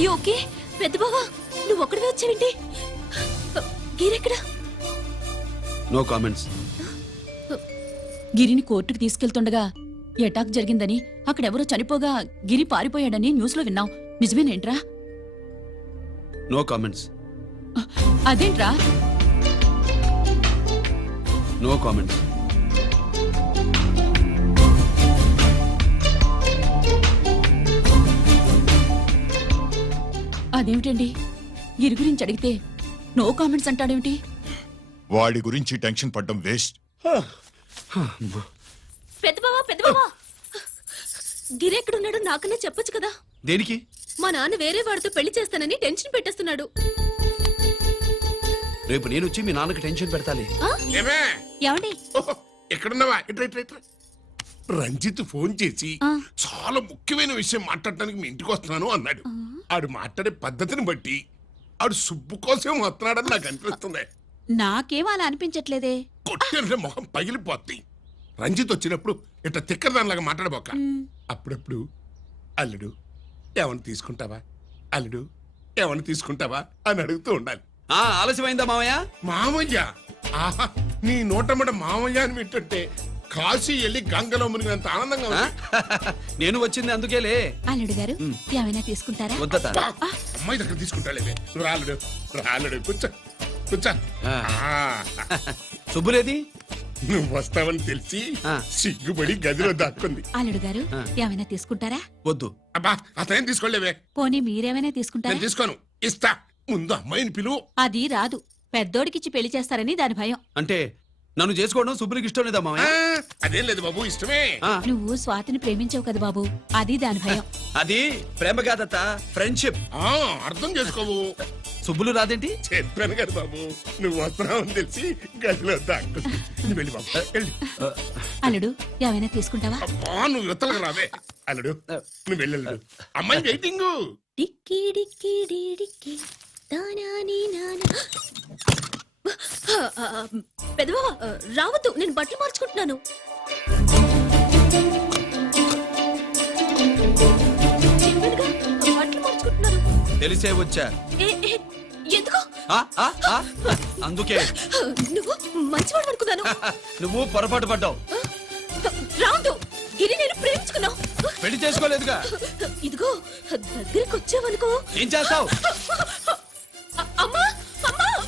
అయ్యో ఓకే. పెద్ద బావా నువ్వు ఒక్కడివే వచ్చావేంటి? గిరెక్కడా? No comments. గిరిని కోర్టుకు తీసుకెళ్తుండగా ఎటాక్ జరిగిందని, అక్కడెవరో చనిపోగా గిరి పారిపోయాడని న్యూస్లో విన్నాం. నిజమేనేంట్రా? No comments. అదేంట్రా? No comments. అదేమిటండి, గిరి గురించి అడిగితే నో కామెంట్స్ అంటాడేమిటి? వాడి గురించి టెన్షన్ పడ్డం వేస్ట్. పెద్ద బావా గిరెక్కడున్నాడో నాకన్నా చెప్పొచ్చు కదా. దేనికి? మా నాన్న వేరే వాడితో పెళ్లి చేస్తానని టెన్షన్ పెట్టేస్తున్నాడు. రేపు నేను వచ్చి మీ నాన్నకి టెన్షన్ పెడతాలి. ఏమండి? ఎక్కడున్నావా? రంజిత్ ఫోన్ చేసి చాలా ముఖ్యమైన విషయం మాట్లాడటానికి మీ ఇంటికి వస్తున్నాను అన్నాడు. ఆడు మాట్లాడే పద్ధతిని బట్టి ఆడు సుబ్బు కోసం వస్తున్నాడని నాకు అనిపిస్తుంది. నాకేం అలా అనిపించట్లేదే. కొట్టిన మొహం పగిలిపోద్ది. రంజిత్ వచ్చినప్పుడు ఇట్లా తిక్కరదానిలాగా మాట్లాడబోక. అప్పుడప్పుడు అల్లుడు ఏమన్నా తీసుకుంటావా, అల్లుడు ఏమన్నా తీసుకుంటావా అని అడుగుతూ ఉండాలి. ఆలస్యమైందా మామయ్య? మామయ్య? ఆహా, నీ నోటమ్మట మామయ్య అని వింటుంటే కాశీ వెళ్ళి గంగలో మునిగినంత ఆనందంగా ఉంది. నేను వచ్చింది అందుకేలే. అల్లుడు గారు ఏమైనా తీసుకుంటారా? వద్దట. అమ్మాయి దగ్గర తీసుకుంటాలేవే. రాలుడు రాలుడు కూర్చో కూర్చో. శుభ్రేది? నువ్వు వస్తావని తెలిసి సిగ్గుపడి గదిలో దాక్కుంది. అల్లుడు గారు ఏమైనా తీసుకుంటారా? వద్దు. అబ్బా అతనేం తీసుకోలేవే. పోనీ మీరేమైనా తీసుకుంటారా? నేను తీసుకోను, ఇస్తా. ముందు అమ్మాయిని పిలువు. అది రాదు. పెద్దోడికిచ్చి పెళ్లి చేస్తారని దాని భయం. అంటే నన్ను చేసుకోవడం శుభ్రికి ఇష్టం లేదా మామయ్య? అదేం లేదు బాబు, ఇష్టమే. నువ్వు స్వాతిని ప్రేమించావు కదా బాబు, అది దాని భయం. అది ప్రేమ కాదత్త, ఫ్రెండ్షిప్. అర్థం చేసుకోవు. సుబ్బులు రాదేంటి? చెప్పాను కదా బాబు, నువ్వు వస్తున్నావని తెలిసి గదిలో దాక్కుంది. నువ్వు వెళ్ళి బాబు వెళ్ళి. అల్లుడు ఏమైనా తీసుకుంటావా? అబ్బా నువ్వు యువతలకు రావే. అల్లుడు నువ్వు వెళ్ళి. అమ్మాయి వెయిటింగ్. డిక్కి డిక్కి డిక్కి దానాని నానా. పెద్ద బావా రావద్దు, నేను బట్టలు మార్చుకుంటున్నాను. చెప్పానుగా, బట్టలు మార్చుకుంటున్నాను. తెలిసే వచ్చా. ఎందుకు? అందుకే. నువ్వు మంచివాడు అనుకున్నాను. నువ్వు పొరపాటు పడ్డావు. రావద్దు, ఇది నేను ప్రేమించుకున్నావు. పెళ్లి చేసుకోలేదుగా. ఇదిగో దగ్గరికి వచ్చావనుకో. ఏం చేస్తావు? అమ్మా అమ్మా.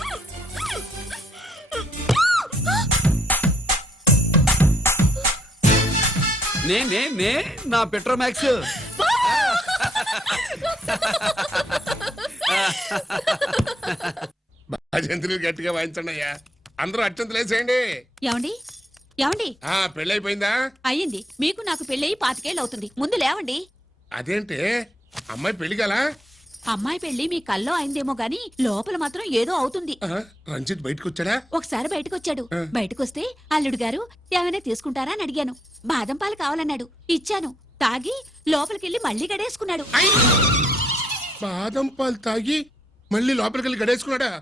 నే నా పెట్రోమాక్స్. భజంతులు గట్టిగా వాయించండి అయ్యా. అందరూ అత్యంతలు వేసేయండి. ఏమండి? ఏమండి? పెళ్ళి అయిపోయిందా? అయ్యింది. మీకు నాకు పెళ్ళయి 5 ఏళ్ళు అవుతుంది. ముందు లేవండి. అదేంటి అమ్మాయి పెళ్లి గల? అమ్మాయి పెళ్లి మీ కల్లో అయిందేమో గాని లోపల మాత్రం ఏదో అవుతుంది. రంజిత్ బయటకు వచ్చాడా? ఒకసారి బయటకొచ్చాడు. బయటకొస్తే అల్లుడు గారు ఏమైనా తీసుకుంటారా అని అడిగాను. బాదం పాలు కావాలన్నాడు. ఇచ్చాను. తాగి లోపలికెళ్ళి మళ్ళీ గడేసుకున్నాడు. బాదం పాలు తాగి మళ్ళీ లోపలికి వెళ్ళి గడేసుకున్నాడా?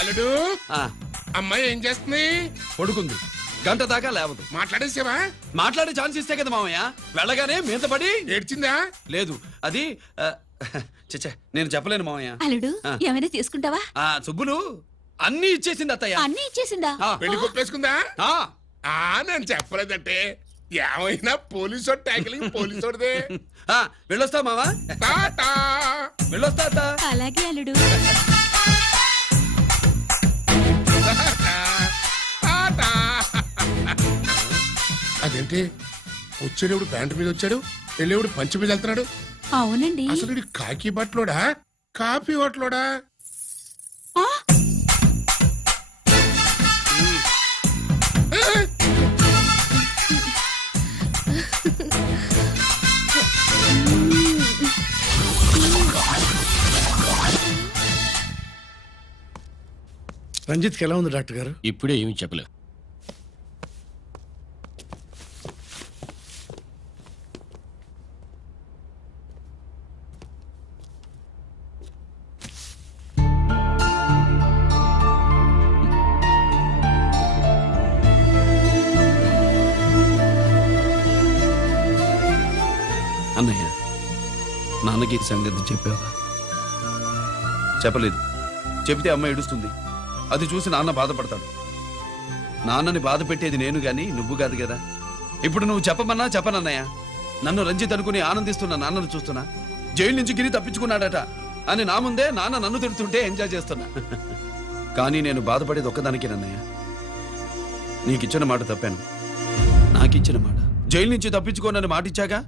అల్లుడు అమ్మాయి ఏం చేస్తుంది? పడుకుంది. గంట దాకా లేవదు. మాట్లాడేసావా? మాట్లాడే ఛాన్స్ ఇస్తే కదా మామయ్య. వెళ్ళగానే మీద పడి ఏడ్చిందా? లేదు, అది చచ్చా నేను చెప్పలేను మామయ్య. అల్లుడు ఏమైనా తీసుకుంటావా? సుబ్బులు అన్ని ఇచ్చేసింది అత్తయ్య. అన్ని ఇచ్చేసిందా? పెళ్లి కొప్పేసుకుందా? నేను చెప్పలేదంటే ఏమైనా పోలీసు ట్యాకిలింగ్ పోలీసోడిదే. వెళ్ళొస్తా మావా. వెళ్ళొస్తా అత్త. అలాగే అల్లుడు. అదేంటి వచ్చేటప్పుడు ప్యాంటు మీద వచ్చాడు, వెళ్ళేవాడు పంచి మీద వెళ్తున్నాడు? అవునండి. అసలు కాకి బట్టలోడా కాఫీ బట్టలోడా? రంజిత్కి ఎలా ఉంది డాక్టర్ గారు? ఇప్పుడే ఏమి చెప్పలేదు. నాన్నకి ఈ సంగతి చెప్పావా? చెప్పలేదు. చెబితే అమ్మ ఏడుస్తుంది. అది చూసి నాన్న బాధపడతాడు. నాన్నని బాధ పెట్టేది నేను గాని నువ్వు కాదు కదా. ఇప్పుడు నువ్వు చెప్పమన్నా చెప్పనన్నయ్య. నన్ను రంజిత్ అనుకుని ఆనందిస్తున్న నాన్నను చూస్తున్నా. జైలు నుంచి గిరి తప్పించుకున్నాడట అని నా ముందే నాన్న నన్ను తిడుతుంటే ఎంజాయ్ చేస్తున్నా. కానీ నేను బాధపడేది ఒక్కదానికి నన్నయ్య. నీకిచ్చిన మాట తప్పాను. నాకిచ్చిన మాట జైలు నుంచి తప్పించుకోనని మాట ఇచ్చాగా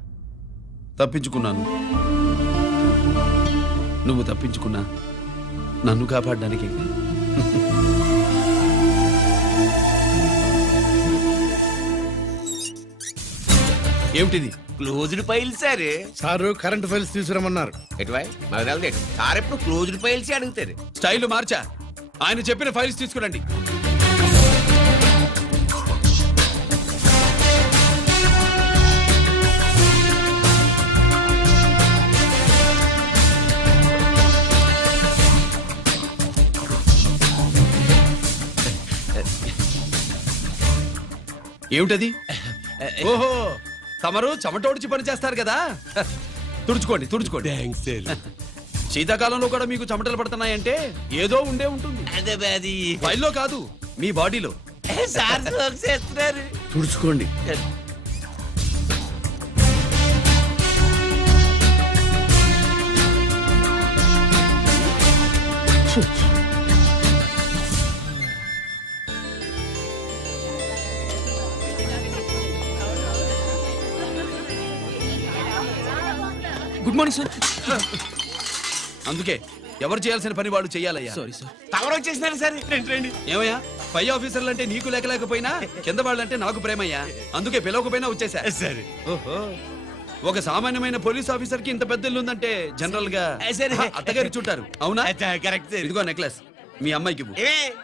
తప్పించుకున్నాను. నువ్వు తప్పించుకున్నా నన్ను కాపాడడానికి. ఏమిటిది? Closed file sir. Sir current files తీసుకురమ్మన్నారు. ఎటువై మాకు తెలదేటు సార్ ఎప్పుడు క్లోజ్డ్ ఫైల్స్ అడుగుతారు. స్టైల్ మార్చా. ఆయన చెప్పిన ఫైల్స్ తీసుకురండి. ఏమిటది? ఓహో, తమరు చెమటోడిచి పని చేస్తారు కదా. తుడుచుకోండి తుడుచుకోండి. Thanks sir. శీతాకాలంలో కూడా మీకు చెమటలు పడుతున్నాయంటే ఏదో ఉండే ఉంటుంది. అదే అది ఫైల్లో కాదు, మీ బాడీలో. సార్ జోక్స్ చేస్తున్నారు. తుడుచుకోండి. Good morning sir. అందుకే ఎవరు చేయాల్సిన పని వాళ్ళు చెయ్యాలయ్యా. Sorry sir. తవరు వచ్చేసినారు సార్. రండి రండి. ఏమయ్యా, పై ఆఫీసర్లు అంటే నీకు లేకపోయినా కింద వాళ్ళంటే నాకు ప్రేమయ్యా. అందుకే పిలవకపోయినా వచ్చేసా. సరే. ఓహో, ఒక సామాన్యమైన పోలీస్ ఆఫీసర్ కి ఇంత పెద్ద ఇల్లు ఉందంటే జనరల్ గా సరే. అత్తగారు చుట్టారు. అవునా? Correct sir. ఇదిగో నెక్లెస్ మీ అమ్మాయికి ఇవ్వు.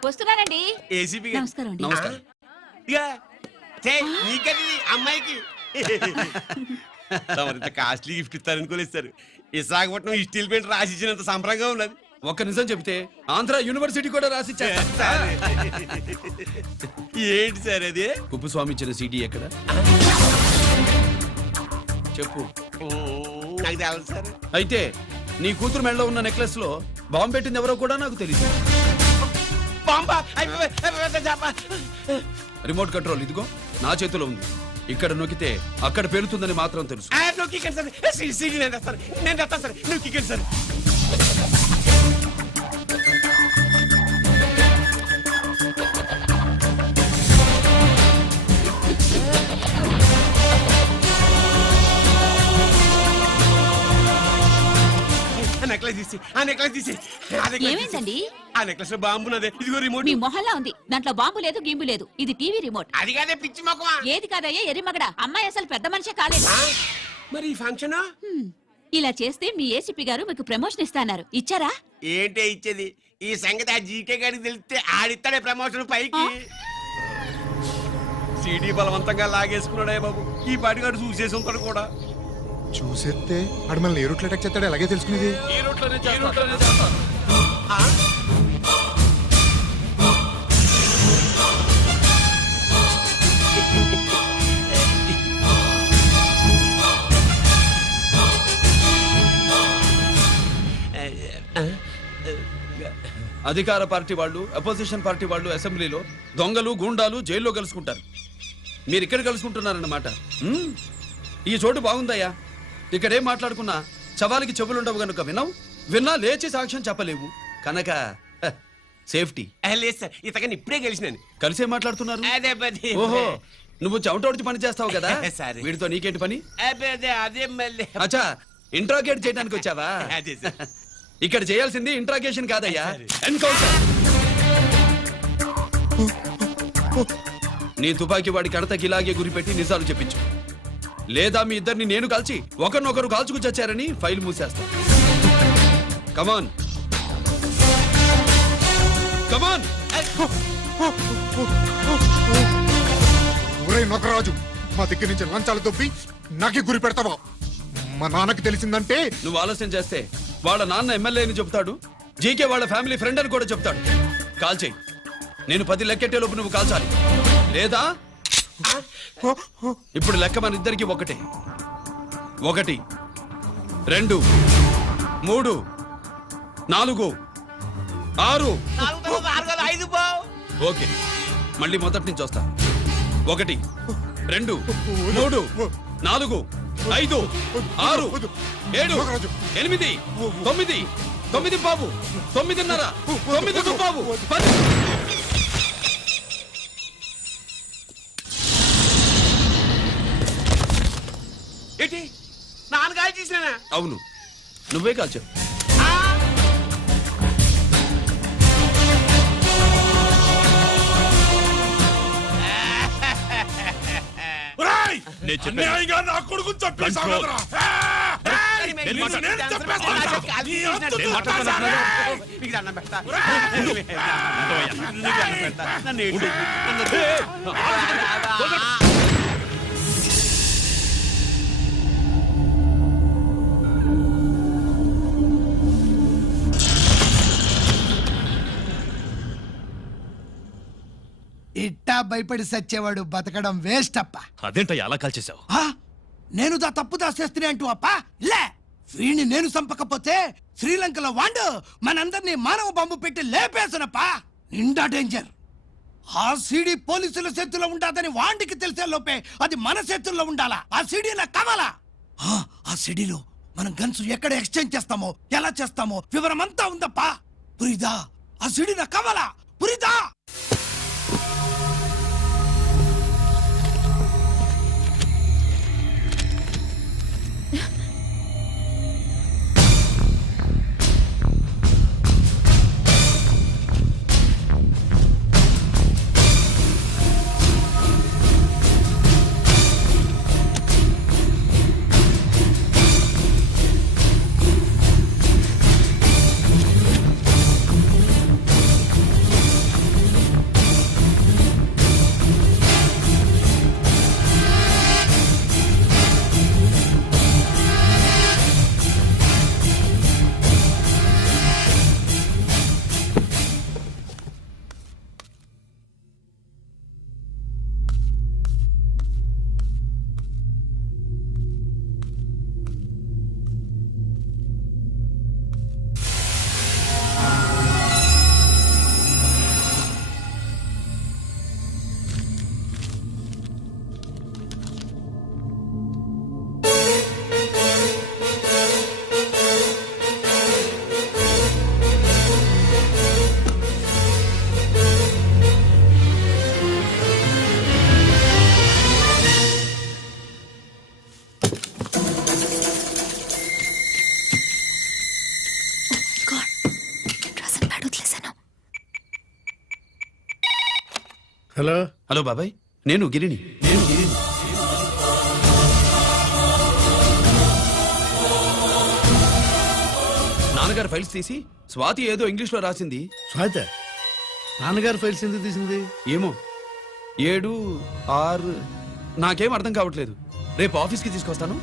వస్తున్నానండి. ఏసీపీ నమస్కారం అండి. నమస్కారం. నీకది అమ్మాయికి తమరింత కాస్ట్లీ గిఫ్ట్ ఇస్తారనుకోలేదు సార్. విశాఖపట్నం ఈ స్టీల్ పెయింట్ రాసి ఇచ్చినంత సంబరంగా ఉన్నది. ఒక్క నిజం చెప్తే ఆంధ్ర యూనివర్సిటీ కూడా రాసిచ్చా. ఏంటి సార్ అది? కుప్పుస్వామి ఇచ్చిన సీడీ ఎక్కడ చెప్పు. నాకు తెలదు సార్. అయితే నీ కూతురు మెడలో ఉన్న నెక్లెస్ లో బాంబు పెట్టింది ఎవరో కూడా నాకు తెలియదు. బాంబా రిమోట్ కంట్రోల్ ఇదిగో నా చేతిలో ఉంది. ఇక్కడ నొక్కితే అక్కడ పేలుతుందని మాత్రం తెలుసు. నేను తెస్తాను సార్. నొక్కికండి సార్. ఆ నెక్లెస్ తీసి ఏమైందండి? ఆ నెక్లెస్ లో బాంబు ఉన్నదే. ఇదిగో రిమోట్. మీ మొహల్లా ఉంది. దాంట్లో బాంబు లేదు గింబు లేదు. ఇది టీవీ రిమోట్. అది కాదే పిచ్చి మొక్కవా. ఏది కాదయ్యా ఎర్రిమగడ. అమ్మాయి అసలు పెద్ద మనిషే కాలేదు. మరి ఈ ఫంక్షన్ ఇలా చేస్తే మీ ఏసీపీ గారు మీకు ప్రమోషన్ ఇస్తాన్నారు. ఇచ్చారా? ఏంటే ఇచ్చేది? ఈ సంగతి ఆ జీకే గారికి తెలిస్తే ఆడిస్తాడే ప్రమోషన్ పైకి. సీడీ బలవంతంగా లాగేసుకున్నాడే బాబు. ఈ పాటిగాడు చూసేసి ఉంటాడు కూడా. చూసేస్తే ఆడు మనల్ని ఏ రూట్లో అటాక్ చేస్తాడు అలాగే తెలుసుకునేది. ఈ రూట్లోనే చేస్తాను. అధికార పార్టీ వాళ్ళు, అపోజిషన్ పార్టీ వాళ్ళు అసెంబ్లీలో, దొంగలు గూండాలు జైల్లో కలుసుకుంటారు. మీరు ఇక్కడ కలుసుకుంటున్నారన్నమాట. ఈ చోటు బాగుందయ్యా. ఇక్కడేం మాట్లాడుకున్నా చవాలికి చెవులుండవు గనుక విన్నా లేచి సాక్ష్యం చెప్పలేవు కనుక సేఫ్టీ. లేదు సార్, ఇతగాని ఇప్పుడే కలిసినాను. కలిసే మాట్లాడుతున్నారు. అదే పది. ఓహో, నువ్వు చెమటోడిచి పని చేస్తావు కదా. సరే. వీడితో నీకేంటి పని? అదే మళ్ళీ. అచ్చా, ఇంట్రాగేట్ చేయడానికి వచ్చావా? అదే సార్. ఇక్కడ చేయాల్సింది ఇంట్రాగేషన్ కాదయ్యా, ఎన్కౌంటర్. నీ తుపాకీ వాడి కడతకి ఇలాగే గురిపెట్టి నిజాలు చెప్పించు. లేదా మీ ఇద్దరిని నేను కాల్చి ఒకరినొకరు కాల్చుకు చచ్చారని ఫైల్ మూసేస్తా. కమాన్ కమాన్. ఒరే నొకరాజు, మా దగ్గర నుంచి లంచాలు దొబ్బి నాకే గురి పెడతావా? మా నాన్నకి తెలిసిందంటే నువ్వు ఆలస్యం చేస్తే వాళ్ళ నాన్న ఎమ్మెల్యే అని చెప్తాడు, జీకే వాళ్ళ ఫ్యామిలీ ఫ్రెండ్ అని కూడా చెప్తాడు. కాల్ చేయి. నేను 10 లెక్కెట్టే లోపు నువ్వు కాల్చాలి. లేదా ఇప్పుడు లెక్క మన ఇద్దరికి ఒకటే. 1 2 3 4 6 ఓకే మళ్ళీ మొదటి నుంచి వస్తా 1 2 3 4 5 6 7 8 9 9 బాబు 9:30 9 బాబు 10 ఏంటి నాన్నగారు చేసిన అవును నువ్వే కాల్చావు అన్యాయంగా నా కొడుకుని చంపేశావు కదరా? నేను చంపేస్తాను. నీ అంతు చూస్తాను. ఇట్టా భయపడి సచ్చేవాడు బతకడం వేస్ట్ అప్ప అదేంటయ్యా అలా కాల్చేశావు ఆ? నేను దా తప్పు దాచేస్తున్నా అంటూ అప్ప లే వీణ్ణి నేను చంపకపోతే శ్రీలంకలో వాండు మనందరినీ మానవ బాంబు పెట్టి లేపేసనప్పా నిండా డేంజర్ ఆ సీడీ పోలీసుల చేతుల్లో ఉండాదని వాండికి తెలిసే లోపే అది మన చేతుల్లో ఉండాలా ఆ సీడీ నాకు కావాలా ఆ సీడీలో మనం గన్స్ ఎక్కడ ఎక్స్చేంజ్ చేస్తామో ఎలా చేస్తామో వివరం అంతా ఉందప్పా పురిదా ఆ సీడీ నాకు కావాలా పురిదా హలో హలో బాబాయ్ నేను గిరిని నాన్నగారు ఫైల్స్ తీసి స్వాతి ఏదో ఇంగ్లీష్ లో రాసింది స్వాతి నాన్నగారు ఫైల్స్ ఎందుకు తీసింది? ఏమో 7 6 నాకేం అర్థం కావట్లేదు రేపు ఆఫీస్కి తీసుకొస్తాను